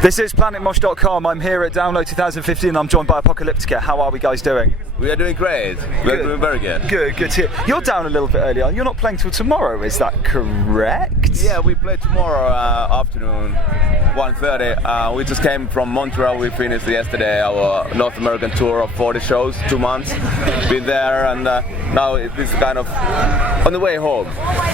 This is planetmosh.com. I'm here at Download 2015 and I'm joined by Apocalyptica. How are we guys doing? We are doing great. We are doing very good. Good to hear. You're down a little bit early on. You're not playing till tomorrow, is that correct? Yeah, we play tomorrow afternoon, 1:30. We just came from Montreal. We finished yesterday our North American tour of 40 shows, 2 months. Been there and now it's kind of on the way home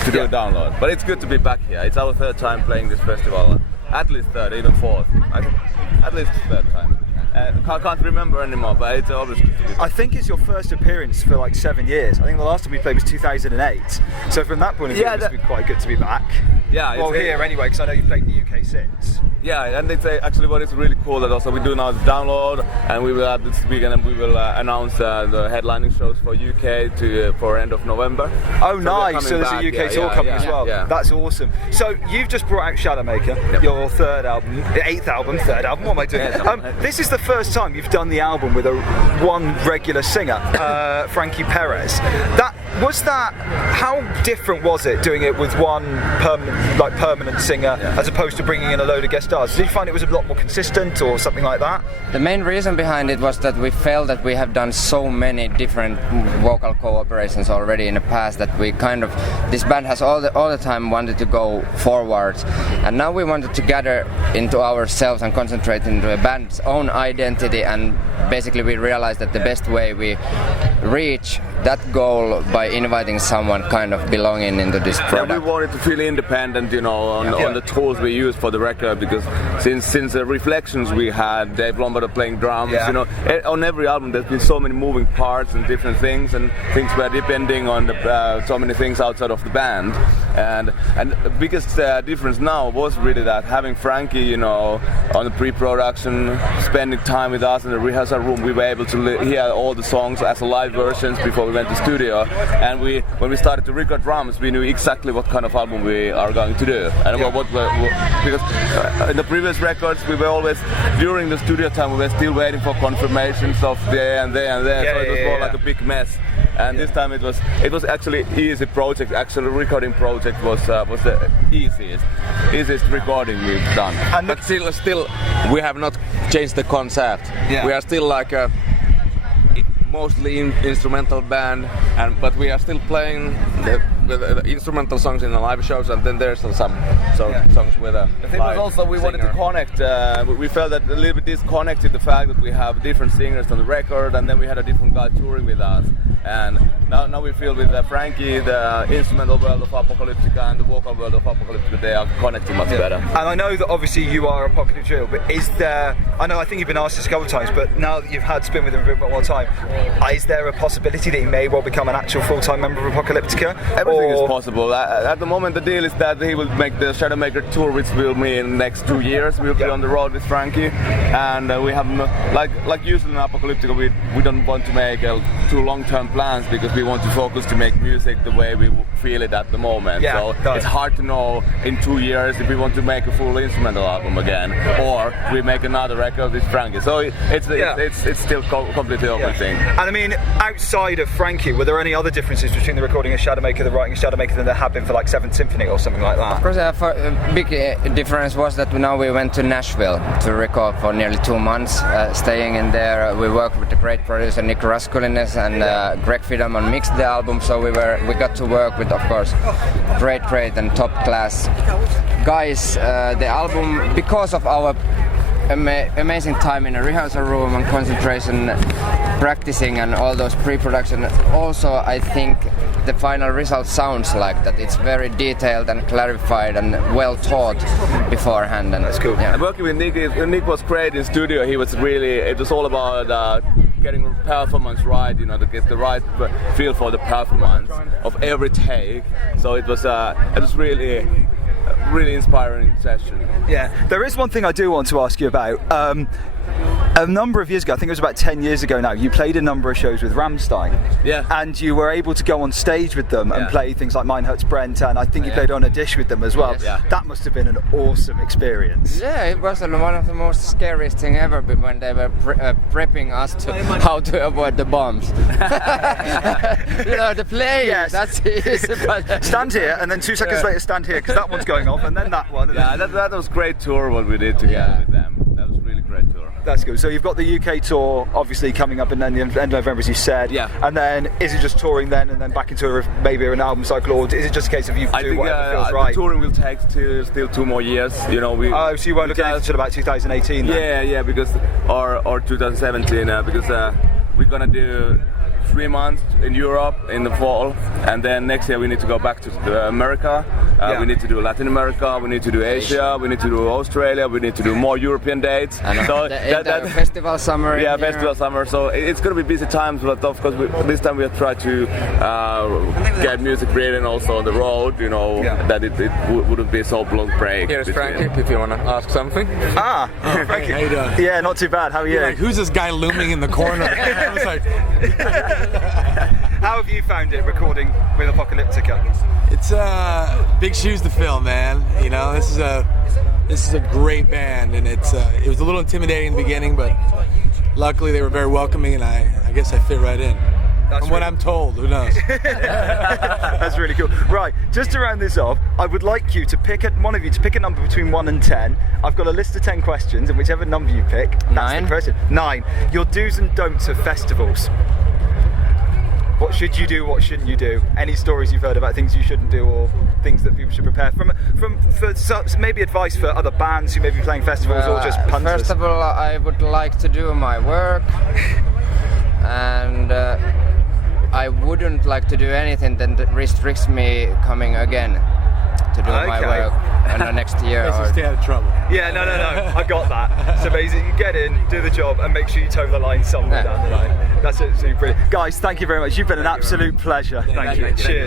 to do a download. But it's good to be back here. It's our third time playing this festival. At least third, even fourth. I think at least third time. I can't remember anymore, but it's always good to be back. I think it's your first appearance for like 7 years. I think the last time we played was 2008. So from that point of view, it must be quite good to be back. Yeah. Well, here anyway, because I know you've played in the UK since. Yeah, and it's actually what is really cool that also we do now the download, and we will have this weekend and we will announce the headlining shows for UK for end of November. Oh, so nice! So there's a UK tour coming as well. Yeah. That's awesome. So you've just brought out Shadowmaker, your third album, third album. What am I doing? This is the first time you've done the album with one regular singer, Frankie Perez. How different was it doing it with one permanent singer as opposed to bringing in a load of guest stars? Did you find it was a lot more consistent or something like that? The main reason behind it was that we felt that we have done so many different vocal cooperations already in the past that we this band has all the time wanted to go forward, and now we wanted to gather into ourselves and concentrate into a band's own identity, and basically we realized that the best way we reach that goal by inviting someone kind of belonging into this product. Yeah, we wanted to feel independent, on the tools we use for the record, because since the Reflections we had Dave Lombardo playing drums, on every album there's been so many moving parts and different things, and things were depending on so many things outside of the band, and the biggest difference now was really that having Frankie, on the pre-production, spending time with us in the rehearsal room, we were able to hear all the songs as live versions before we went to studio, and when we started to record drums, we knew exactly what kind of album we are going to do, and because in the previous records we were always, during the studio time, we were still waiting for confirmations of there and there, so it was more like a big mess. And this time it was actually easy project. Actually, recording project was the easiest recording we've done. But still, we have not changed the concept. Yeah. We are still like a mostly instrumental band, but we are still playing the instrumental songs in the live shows, and then there's some songs with a The thing was also we wanted to connect. We felt that a little bit disconnected the fact that we have different singers on the record, and then we had a different guy touring with us. And now we feel with Frankie, the instrumental world of Apocalyptica and the vocal world of Apocalyptica, they are connecting much better. And I know that obviously you are Apocalyptica, but I think you've been asked this a couple of times, but now that you've had Spin with him for a bit more time, is there a possibility that he may well become an actual full-time member of Apocalyptica? Everything is possible. At the moment the deal is that he will make the Shadowmaker tour, which will mean in the next 2 years we'll be on the road with Frankie, and we have, like usually in Apocalyptica, we don't want to make too long-term plans, because we want to focus to make music the way we feel it at the moment. So it's hard to know in 2 years if we want to make a full instrumental album again, or we make another record with Frankie. So it's still completely open thing. And I mean, outside of Frankie, were there any other differences between the recording of Shadowmaker, the writing of Shadowmaker, than there have been for like 7th Symphony or something like that? Of course, a big difference was that now we went to Nashville to record for nearly 2 months, staying in there. We worked with the great producer Nick Raskulines and Greg Fidam and mixed the album, so we got to work with, of course, great and top class guys. The album, because of our amazing time in a rehearsal room and concentration, practicing and all those pre-production, also I think the final result sounds like that. It's very detailed and clarified and well thought beforehand, and that's cool. And working with Nick was great in studio. It was all about getting the performance right, to get the right feel for the performance of every take. So it was really inspiring session. Yeah, there is one thing I do want to ask you about. A number of years ago, I think it was about 10 years ago now, you played a number of shows with Rammstein. Yeah. And you were able to go on stage with them and play things like Mein Herz brennt, and I think you played on a dish with them as well. Yes. That must have been an awesome experience. Yeah, it was one of the most scariest thing ever when they were prepping us to how to avoid the bombs. The playing, that's easy. But stand here, and then 2 seconds later stand here, because that one's going off, and then that one. And that was great tour what we did together with them. That's good. So you've got the UK tour obviously coming up, and then the end of November, as you said. Yeah. And then is it just touring then, and then back into maybe an album cycle, or is it just a case of you do whatever feels right? The touring will take still 2 more years. You know, so you won't look at it until about 2018 then? Yeah, because or 2017 because we're gonna do 3 months in Europe in the fall, and then next year we need to go back to America. We need to do Latin America, we need to do Asia, we need to do Australia, we need to do more European dates. So the festival summer. Yeah, festival summer. So it's going to be busy times, but of course this time we have tried to get music written also on the road. You know, that it wouldn't be so long break. Here's Frankie, if you want to ask something. Frankie. How you doing? Yeah, not too bad. How are you? Like, who's this guy looming in the corner? I was like, how have you found it recording with Apocalyptica? it's big shoes to fill, man. You know, this is a great band, and it was a little intimidating in the beginning, but luckily they were very welcoming, and I guess I fit right in. From what I'm told, who knows? That's really cool. Right, just to round this off, I would like you to pick a number between 1 and 10. I've got a list of 10 questions, and whichever number you pick, that's the question. 9. Your do's and don'ts of festivals. What should you do? What shouldn't you do? Any stories you've heard about things you shouldn't do, or things that people should prepare for maybe advice for other bands who may be playing festivals, or just punters? First of all, I would like to do my work, and I wouldn't like to do anything that restricts me coming again to do my work in the next year. Basically stay out of trouble. Yeah, no, I got that. So basically, you get in, do the job, and make sure you toe the line somewhere down the line. That's absolutely brilliant. Guys, thank you very much. You've been an absolute pleasure. Thank you. Cheers.